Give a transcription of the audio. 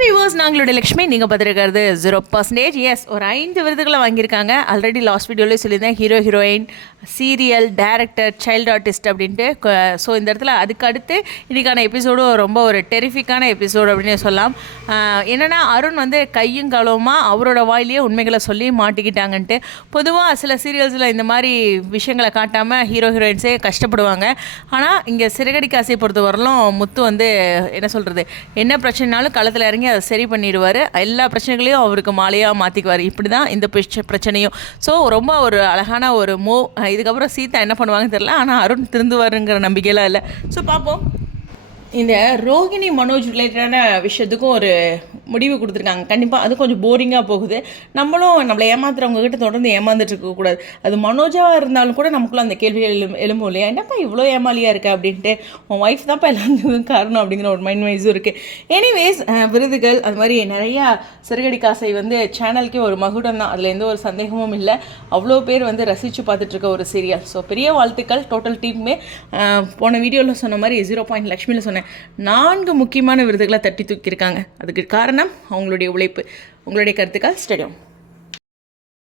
Viewers நாங்களுடைய Lakshmi நீங்கள் பார்த்துருக்கிறது zero percentage S ஒரு ஐந்து விருதுகளை வாங்கியிருக்காங்க. ஆல்ரெடி லாஸ்ட் வீடியோலேயே சொல்லியிருந்தேன். Hero heroine serial director child artist அப்படின்ட்டு ஸோ இந்த இடத்துல அதுக்கு அடுத்து இன்றைக்கான எபிசோடும் ரொம்ப ஒரு டெரிஃபிக்கான எபிசோடு அப்படின்னு சொல்லலாம். என்னென்னா அருண் வந்து கையும் களவுமாக அவரோட வாயிலேயே உண்மைகளை சொல்லி மாட்டிக்கிட்டாங்கன்ட்டு. பொதுவாக சில சீரியல்ஸில் இந்த மாதிரி விஷயங்களை காட்டாமல் ஹீரோ ஹீரோயின்ஸே கஷ்டப்படுவாங்க. ஆனால் இங்கே சிறகடி காசை பொறுத்த வரலும் முத்து வந்து என்ன சொல்கிறது என்ன பிரச்சனைனாலும் களத்தில் இறங்கி அதை சரி பண்ணிடுவார். எல்லா பிரச்சனைகளையும் அவருக்கு மாலையாக மாற்றிக்குவார் இப்படி தான் இந்த பிரச்சனையும். ஸோ ரொம்ப ஒரு அழகான ஒரு மூவ் இதுக்கப்புறம் சீதா என்ன பண்ணுவாங்கன்னு தெரியல. ஆனால் அருண் திருந்துவாருங்கிற நம்பிக்கையெல்லாம் இல்லை. ஸோ பார்ப்போம். இந்த ரோகிணி மனோஜ் ரிலேட்டடான விஷயத்துக்கும் ஒரு முடிவு கொடுத்துருக்காங்க. கண்டிப்பாக அது கொஞ்சம் போரிங்காக போகுது. நம்மளும் நம்மளை ஏமாத்துறவங்க கிட்ட தொடர்ந்து ஏமாந்துட்டு இருக்கக்கூடாது அது மனோஜாக இருந்தாலும் கூட நமக்குள்ள அந்த கேள்விகள் எழும் எழும்பும் இல்லையா? என்னப்பா இவ்வளோ ஏமாலியாக இருக்கா அப்படின்ட்டு உன் ஒய்ஃப் தான்ப்பா எல்லாத்துக்கும் காரணம் அப்படிங்கிற ஒரு மைண்ட் வைஸும் இருக்குது எனிவேஸ் விருதுகள் அது மாதிரி நிறையா சிறுகடி காசை வந்து சேனலுக்கே ஒரு மகுடம் தான். அதில் எந்த ஒரு சந்தேகமும் இல்லை. அவ்வளோ பேர் வந்து ரசித்து பார்த்துட்ருக்க ஒரு சீரியல் ஸோ பெரிய வாழ்த்துக்கள். டோட்டல் டீமுமே போன வீடியோவில் சொன்ன மாதிரி ஜீரோ பாயிண்ட் லக்ஷ்மியில் சொன்னேன் நான்கு முக்கியமான விருதுகளை தட்டி தூக்கியிருக்காங்க. அதுக்கு காரணம் அவங்களுடைய உழைப்பு. உங்களுடைய கருத்துக்கள் ஸ்டேடியம்.